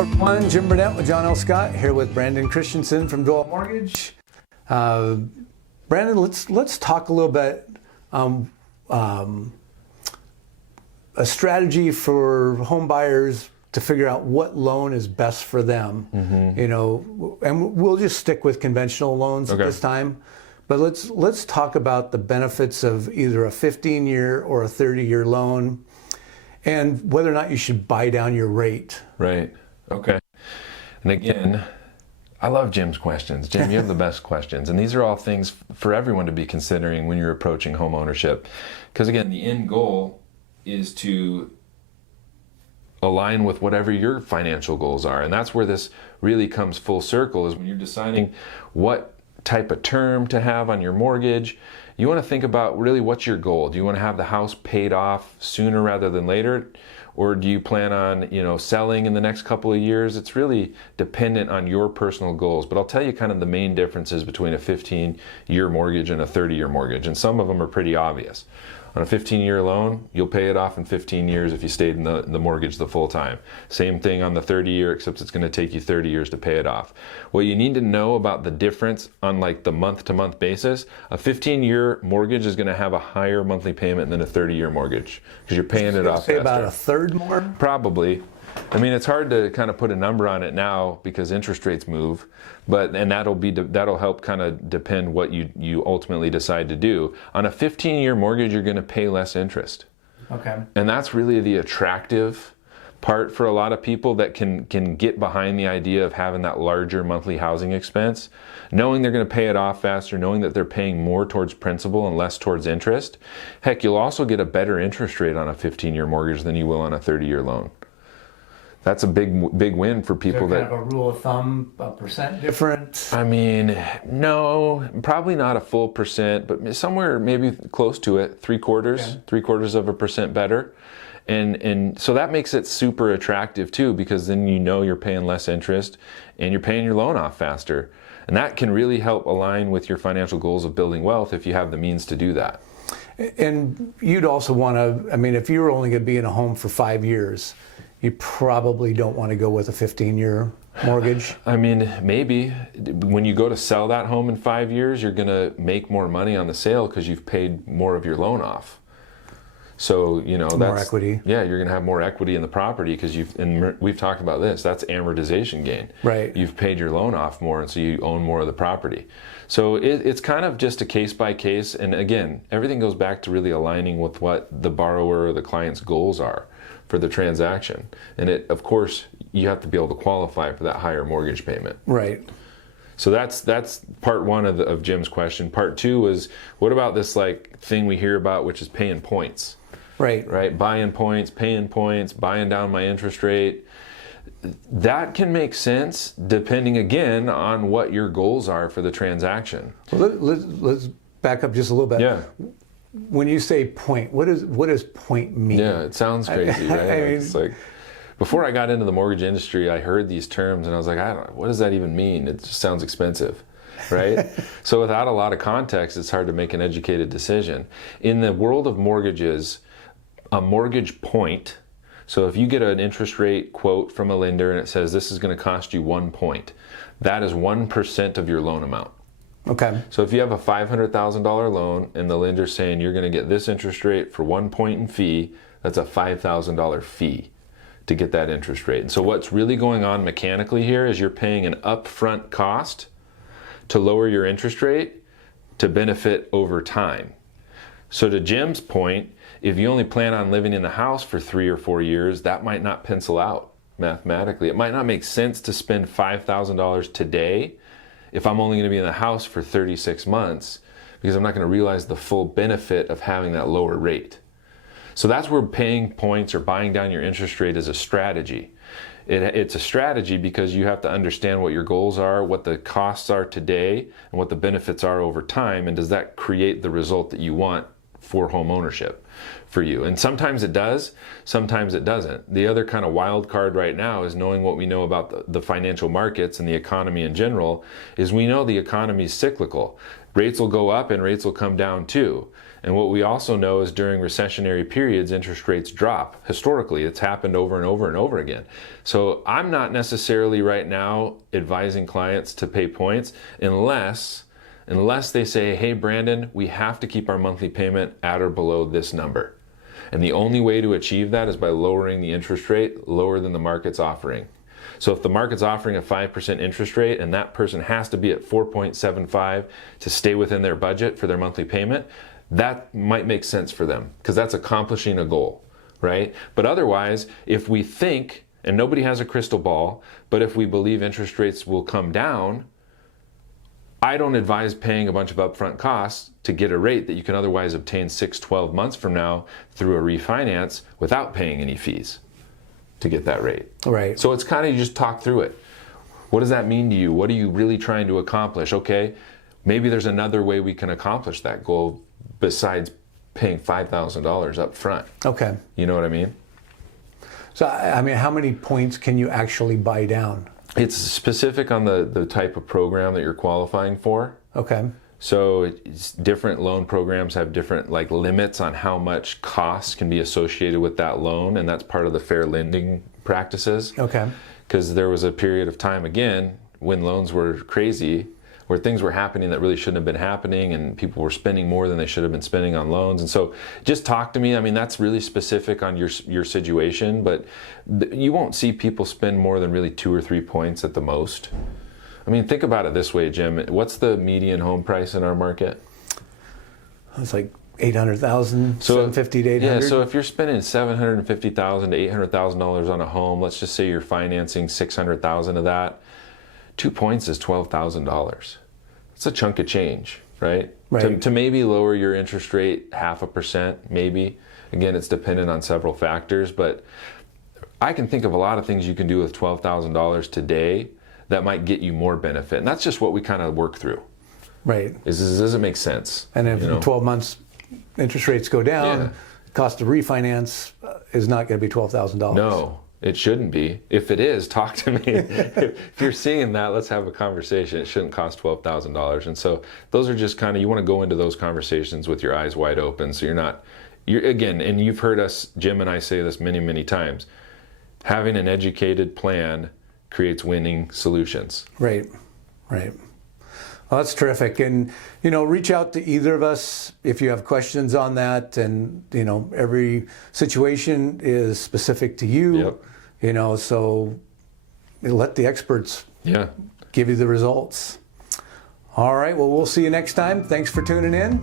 Everyone, Jim Burnett with John L. Scott here with Brandon Christensen from Dwell Mortgage. Brandon, let's talk a little bit a strategy for home buyers to figure out what loan is best for them. You know, and we'll just stick with conventional loans at this time. But let's talk about the benefits of either a 15-year or a 30-year loan, and whether or not you should buy down your rate. Right. Okay. And again, I love Jim's questions. Jim, you have the best questions. And these are all things for everyone to be considering when you're approaching home ownership. Because again, the end goal is to align with whatever your financial goals are. And that's where this really comes full circle, is when you're deciding what type of term to have on your mortgage. You want to think about really what's your goal. Do you want to have the house paid off sooner rather than later? Or do you plan on, selling in the next couple of years? It's really dependent on your personal goals. But I'll tell you kind of the main differences between a 15-year mortgage and a 30-year mortgage. And some of them are pretty obvious. On a 15-year loan, you'll pay it off in 15 years if you stayed in the mortgage the full time. Same thing on the 30-year, except it's going to take you 30 years to pay it off. What you need to know about the difference on like the month-to-month basis, a 15-year mortgage is going to have a higher monthly payment than a 30-year mortgage because you're paying it off faster. About a third more? Probably. I mean, it's hard to kind of put a number on it now because interest rates move, and that'll help kind of depend what you ultimately decide to do. On a 15-year mortgage, you're going to pay less interest. Okay. And that's really the attractive part for a lot of people that can get behind the idea of having that larger monthly housing expense, knowing they're going to pay it off faster, knowing that they're paying more towards principal and less towards interest. Heck, you'll also get a better interest rate on a 15-year mortgage than you will on a 30-year loan. That's a big win for people. Is there kind of a rule of thumb, a percent difference? I mean, no, probably not a full percent, but somewhere maybe close to it, three quarters of a percent better. And so that makes it super attractive too, because then you're paying less interest and you're paying your loan off faster. And that can really help align with your financial goals of building wealth if you have the means to do that. And you'd also want to, I mean, if you were only going to be in a home for 5 years, you probably don't want to go with a 15-year mortgage. I mean, maybe. When you go to sell that home in 5 years, you're going to make more money on the sale because you've paid more of your loan off. So, that's more equity. Yeah, you're going to have more equity in the property because we've talked about this, that's amortization gain. Right. You've paid your loan off more, and so you own more of the property. So it's kind of just a case by case. And again, everything goes back to really aligning with what the borrower or the client's goals are for the transaction. And of course, you have to be able to qualify for that higher mortgage payment. Right. So that's part one of Jim's question. Part two was, what about this thing we hear about, which is paying points? Right. Buying points, paying points, buying down my interest rate. That can make sense depending, again, on what your goals are for the transaction. Well, let's back up just a little bit. Yeah. When you say point, what does point mean? Yeah, it sounds crazy, right? It's like, before I got into the mortgage industry, I heard these terms and I was like, what does that even mean? It just sounds expensive, right? So without a lot of context, it's hard to make an educated decision. In the world of mortgages, a mortgage point, so if you get an interest rate quote from a lender and it says this is going to cost you 1 point, that is 1% of your loan amount. Okay. So if you have a $500,000 loan and the lender's saying you're going to get this interest rate for 1 point in fee, that's a $5,000 fee to get that interest rate. And so what's really going on mechanically here is you're paying an upfront cost to lower your interest rate to benefit over time. So to Jim's point, if you only plan on living in the house for 3 or 4 years, that might not pencil out mathematically. It might not make sense to spend $5,000 today if I'm only going to be in the house for 36 months, because I'm not going to realize the full benefit of having that lower rate. So that's where paying points or buying down your interest rate is a strategy. It's a strategy because you have to understand what your goals are, what the costs are today, and what the benefits are over time, and does that create the result that you want for home ownership for you. And sometimes it does, sometimes it doesn't. The other kind of wild card right now is knowing what we know about the financial markets and the economy in general, is we know the economy is cyclical. Rates will go up and rates will come down too. And what we also know is during recessionary periods, interest rates drop. Historically, it's happened over and over and over again. So I'm not necessarily right now advising clients to pay points unless they say, hey, Brandon, we have to keep our monthly payment at or below this number. And the only way to achieve that is by lowering the interest rate lower than the market's offering. So if the market's offering a 5% interest rate and that person has to be at 4.75 to stay within their budget for their monthly payment, that might make sense for them because that's accomplishing a goal, right? But otherwise, if we think, and nobody has a crystal ball, but if we believe interest rates will come down, I don't advise paying a bunch of upfront costs to get a rate that you can otherwise obtain 6-12 months from now through a refinance without paying any fees to get that rate. Right. So it's kind of, you just talk through it. What does that mean to you? What are you really trying to accomplish? Okay, maybe there's another way we can accomplish that goal besides paying $5,000 up front. Okay. You know what I mean? So, I mean, how many points can you actually buy down? It's specific on the type of program that you're qualifying for. Okay. So different loan programs have different limits on how much cost can be associated with that loan, and that's part of the fair lending practices. Okay. Because there was a period of time, again, when loans were crazy, where things were happening that really shouldn't have been happening, and people were spending more than they should have been spending on loans. And so just talk to me. I mean, that's really specific on your situation, but you won't see people spend more than really 2 or 3 points at the most. I mean, think about it this way, Jim. What's the median home price in our market? It's like 800,000, 750 to 800. Yeah, so if you're spending $750,000 to $800,000 on a home, let's just say you're financing $600,000 of that, 2 points is $12,000. It's a chunk of change, right? Right. To maybe lower your interest rate 0.5%, maybe. Again, it's dependent on several factors, but I can think of a lot of things you can do with $12,000 today that might get you more benefit. And that's just what we kind of work through. Right. Does it make sense? And if in 12 months interest rates go down, the cost of refinance is not going to be $12,000. No, it shouldn't be. If it is, talk to me. If you're seeing that, let's have a conversation. It shouldn't cost $12,000. And so those are just kind of, you want to go into those conversations with your eyes wide open. So you're again, and you've heard us, Jim and I say this many, many times, having an educated plan creates winning solutions. Right, right. Well, that's terrific. And, reach out to either of us if you have questions on that. And, every situation is specific to you, so let the experts give you the results. All right, well, we'll see you next time. Thanks for tuning in.